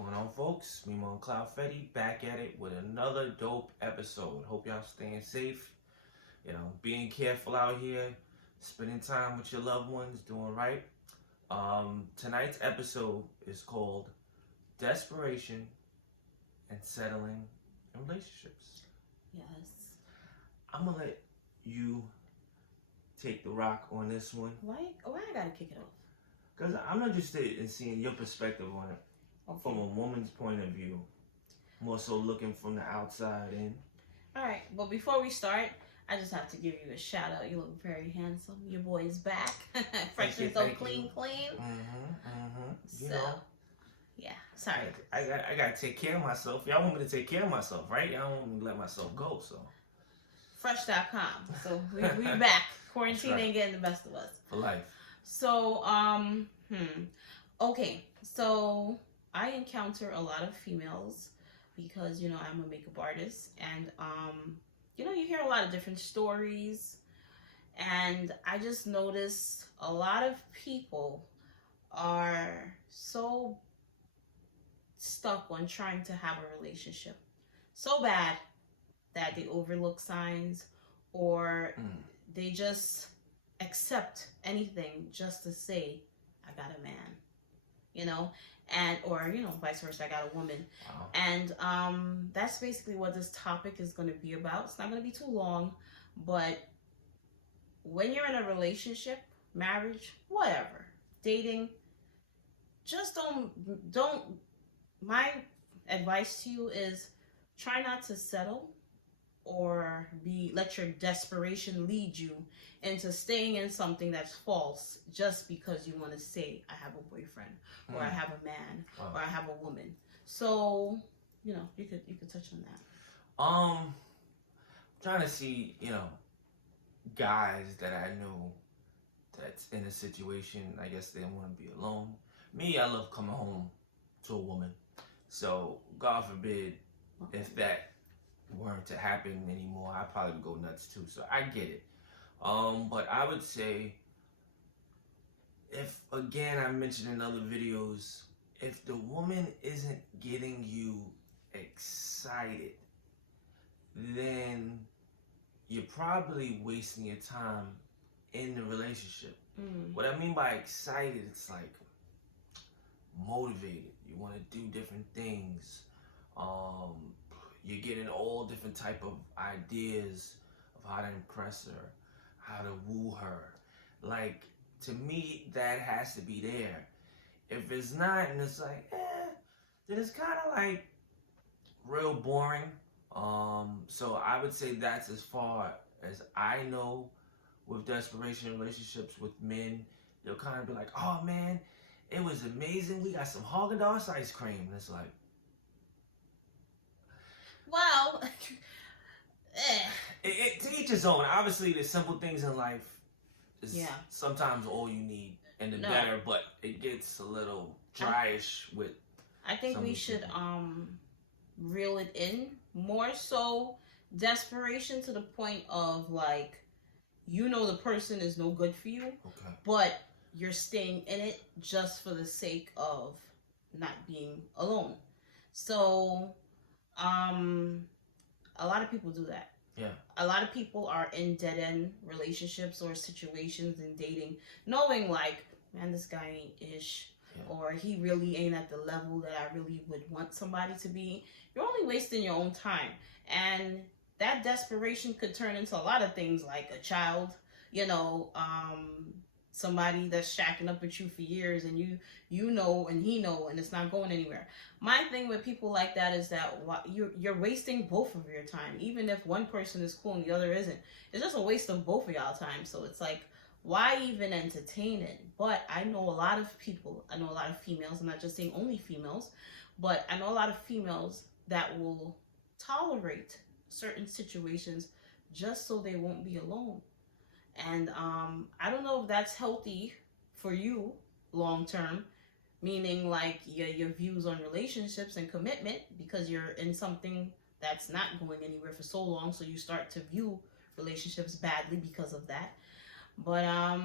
going on, folks? Memaoncloudfetti back at it with another dope episode. Hope y'all staying safe, being careful out here, spending time with your loved ones, doing right. Tonight's episode is called Desperation and Settling in Relationships. Yes. I'm gonna let you take the rock on this one. Why I gotta kick it off? Because I'm interested in seeing your perspective on it. Okay. From a woman's point of view, more so looking from the outside in. All right, but before we start, I just have to give you a shout out. You look very handsome. Your boy is back, fresh and so clean. You So, know, yeah. Sorry. I gotta take care of myself. Y'all want me to take care of myself, right? Y'all want me to let myself go, so. Fresh.com. So we back. Quarantine right. ain't getting the best of us. For life. So okay. So I encounter a lot of females because, I'm a makeup artist and, you hear a lot of different stories, and I just notice a lot of people are so stuck on trying to have a relationship so bad that they overlook signs, or they just accept anything just to say, I got a man. Or vice versa, I got a woman. Wow. And that's basically what this topic is going to be about. It's not going to be too long, but when you're in a relationship, marriage, whatever, dating, just don't my advice to you is try not to settle or let your desperation lead you into staying in something that's false just because you want to say, I have a boyfriend, or I have a man, or I have a woman. So, you could touch on that. Trying to see, guys that I know that's in a situation, I guess they want to be alone. Me, I love coming home to a woman. So, God forbid, if that weren't to happen anymore, I probably would go nuts too. So I get it. But I would say, if again I mentioned in other videos, if the woman isn't getting you excited, then you're probably wasting your time in the relationship. What I mean by excited, it's like motivated. You want to do different things. You're getting all different type of ideas of how to impress her, how to woo her. Like, to me, that has to be there. If it's not, and it's like, then it's kind of like real boring. So I would say that's as far as I know with desperation relationships with men. They'll kind of be like, oh man, it was amazing. We got some Haagen-Dazs ice cream. And it's like, well, to each his own. Obviously, the simple things in life is sometimes all you need, and the better. But it gets a little dryish with. I think we should reel it in more so desperation to the point of like, the person is no good for you, but you're staying in it just for the sake of not being alone. So. A lot of people do that. Yeah. A lot of people are in dead-end relationships or situations in dating, knowing like, man, this guy ain't ish, or he really ain't at the level that I really would want somebody to be. You're only wasting your own time. And that desperation could turn into a lot of things, like a child, somebody that's shacking up with you for years, and you know and he know, and it's not going anywhere. My thing with people like that is that you're wasting both of your time. Even if one person is cool and the other isn't, it's just a waste of both of y'all time. So it's like, why even entertain it? But I know a lot of people, I know a lot of females, I'm not just saying only females, but I know a lot of females that will tolerate certain situations just so they won't be alone. And I don't know if that's healthy for you long term, meaning like your views on relationships and commitment, because you're in something that's not going anywhere for so long, so you start to view relationships badly because of that. But I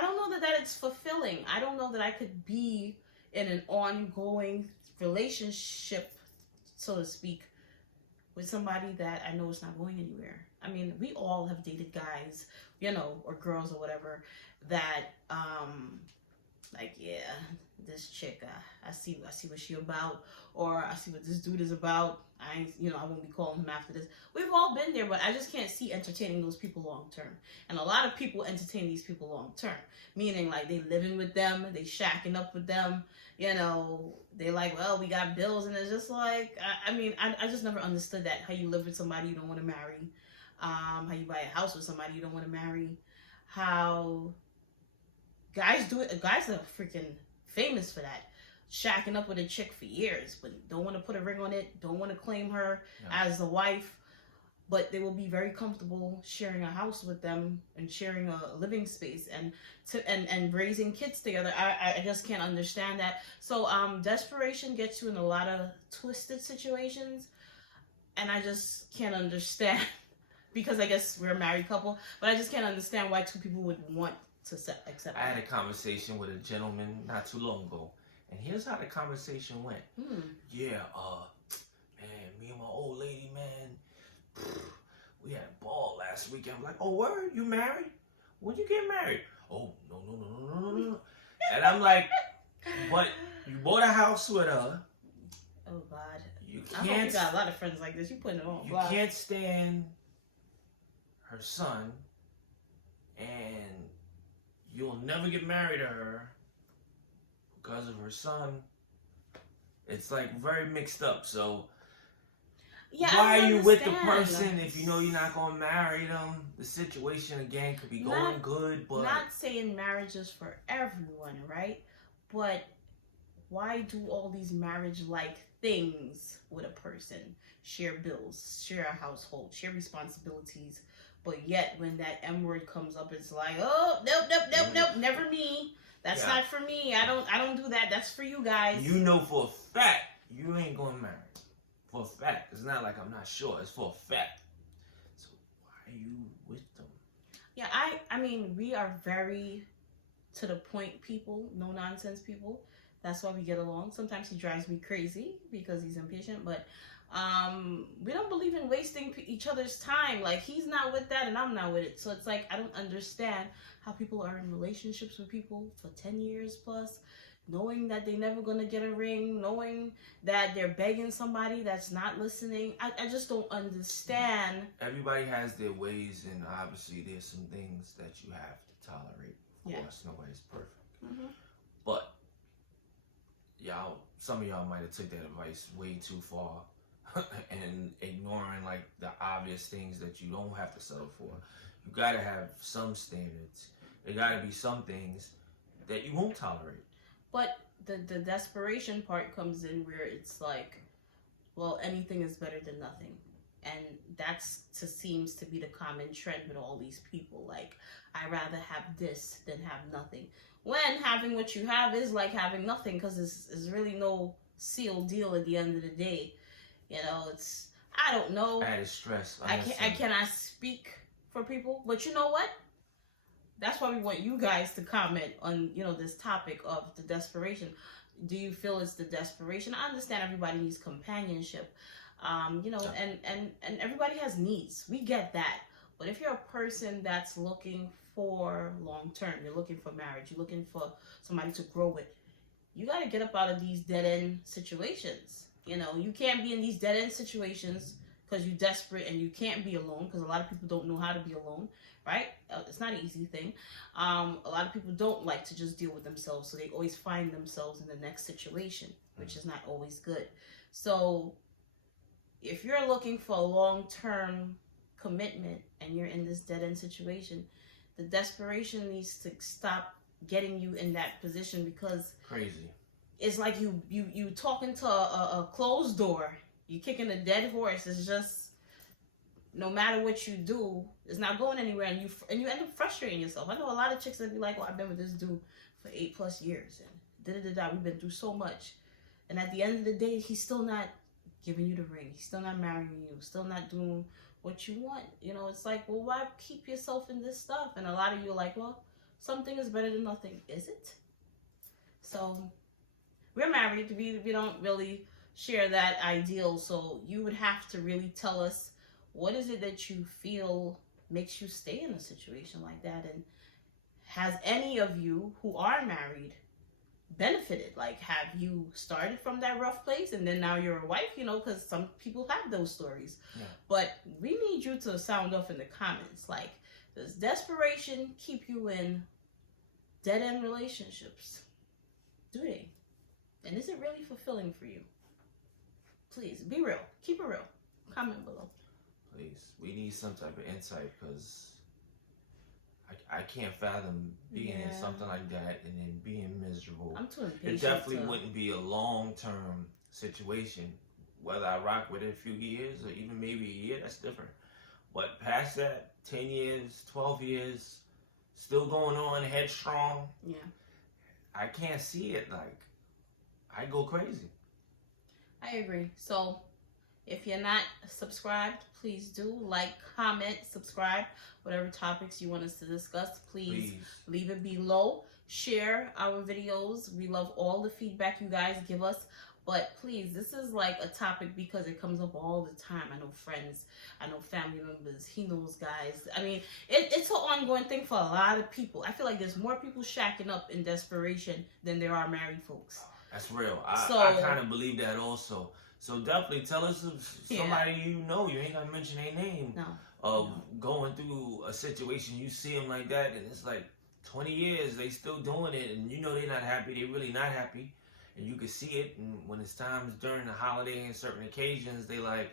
don't know that it's fulfilling. I don't know that I could be in an ongoing relationship, so to speak, with somebody that I know is not going anywhere. I mean, we all have dated guys, or girls or whatever that like, yeah, this chick, I see what she about, or I see what this dude is about. I ain't, I won't be calling him after this. We've all been there, but I just can't see entertaining those people long term. And a lot of people entertain these people long term, meaning like they living with them, they shacking up with them. They like, well, we got bills, and it's just like, I just never understood that. How you live with somebody you don't want to marry, how you buy a house with somebody you don't want to marry, how guys do it. Guys are freaking famous for that. Shacking up with a chick for years, but don't want to put a ring on it, don't want to claim her as the wife, but they will be very comfortable sharing a house with them and sharing a living space and raising kids together. I just can't understand that. So desperation gets you in a lot of twisted situations, and I just can't understand because I guess we're a married couple, but I just can't understand why two people would want to accept. I had a conversation with a gentleman not too long ago, and here's how the conversation went. Yeah, man, me and my old lady, man, we had a ball last weekend. I'm like, oh, word, you married? When you get married? Oh, no. And I'm like, but you bought a house with her. Oh, God. You I hope you got a lot of friends like this. You putting it on. You can't stand her son, and you'll never get married to her because of her son. It's like very mixed up. So why are you with the person if you know you're not going to marry them? The situation again could be going good, but not saying marriage is for everyone, right? But why do all these marriage-like things with a person? Share bills, share a household, share responsibilities. But yet, when that M word comes up, it's like, oh, nope, never me. That's not for me. I don't do that. That's for you guys. You know for a fact you ain't going to marry. For a fact. It's not like I'm not sure. It's for a fact. So why are you with them? Yeah, I mean, we are very to the point people, no nonsense people. That's why we get along. Sometimes he drives me crazy because he's impatient, but we don't believe in wasting each other's time. Like, he's not with that and I'm not with it. So it's like, I don't understand how people are in relationships with people for 10 years plus, knowing that they're never going to get a ring, knowing that they're begging somebody that's not listening. I just don't understand. Everybody has their ways, and obviously there's some things that you have to tolerate. Of course, nobody's perfect. But some of y'all might have took that advice way too far and ignoring like the obvious things that you don't have to settle for. You gotta have some standards. There gotta be some things that you won't tolerate. But the desperation part comes in where it's like, well, anything is better than nothing. And seems to be the common trend with all these people. Like, I'd rather have this than have nothing. When having what you have is like having nothing, because it's really no sealed deal at the end of the day. It's, I don't know. Added stress. I cannot speak for people, but you know what? That's why we want you guys to comment on, this topic of the desperation. Do you feel it's the desperation? I understand everybody needs companionship, and everybody has needs. We get that. But if you're a person that's looking for long term, you're looking for marriage, you're looking for somebody to grow with, you got to get up out of these dead end situations. You can't be in these dead end situations because you're desperate and you can't be alone, because a lot of people don't know how to be alone, right? It's not an easy thing. A lot of people don't like to just deal with themselves, so they always find themselves in the next situation, which is not always good. So if you're looking for a long-term commitment and you're in this dead-end situation, the desperation needs to stop getting you in that position, because crazy. It's like you talking to a closed door. You kicking a dead horse. It's just, no matter what you do, it's not going anywhere, and you end up frustrating yourself. I know a lot of chicks that be like, "Oh, I've been with this dude for 8+ years, and we've been through so much, and at the end of the day, he's still not giving you the ring. He's still not marrying you. Still not doing what you want." It's like, well, why keep yourself in this stuff? And a lot of you are like, well, something is better than nothing. Is it? So we're married. We don't really share that ideal. So you would have to really tell us, what is it that you feel makes you stay in a situation like that? And has any of you who are married benefited? Like, have you started from that rough place and then now you're a wife? You know, because some people have those stories. Yeah. But we need you to sound off in the comments. Like, does desperation keep you in dead-end relationships? Do they? And is it really fulfilling for you? Please, be real. Keep it real. Comment below. Please. We need some type of insight, because I can't fathom being in something like that and then being miserable. I'm too impatient. It definitely wouldn't be a long-term situation. Whether I rock with it a few years or even maybe a year, that's different. But past that, 10 years, 12 years, still going on, headstrong. Yeah. I can't see it. Like, I go crazy. I agree. So, if you're not subscribed, please do like, comment, subscribe. Whatever topics you want us to discuss, please leave it below. Share our videos. We love all the feedback you guys give us. But please, this is like a topic because it comes up all the time. I know friends, I know family members, he knows guys. I mean, it's an ongoing thing for a lot of people. I feel like there's more people shacking up in desperation than there are married folks. That's real. I kind of believe that also. So definitely tell us if somebody you know, you ain't got to mention their name, going through a situation, you see them like that, and it's like 20 years, they still doing it, and you know they're not happy, they really not happy, and you can see it, and when it's times during the holiday and certain occasions, they like,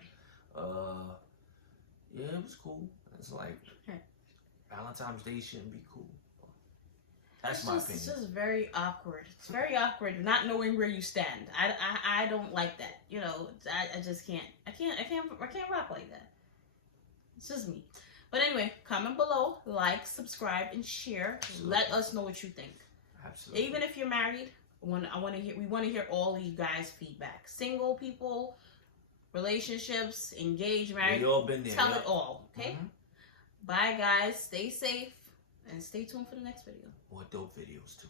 yeah, it was cool. It's like, Valentine's Day shouldn't be cool. That's my opinion. It's just very awkward. It's very awkward not knowing where you stand. I don't like that. You know, I just can't. I can't rock like that. It's just me. But anyway, comment below, like, subscribe, and share. Absolutely. Let us know what you think. Absolutely. Even if you're married, we want to hear all of you guys' feedback. Single people, relationships, engaged, married. We all been there. Tell it all. Okay. Bye, guys. Stay safe. And stay tuned for the next video. More dope videos, too.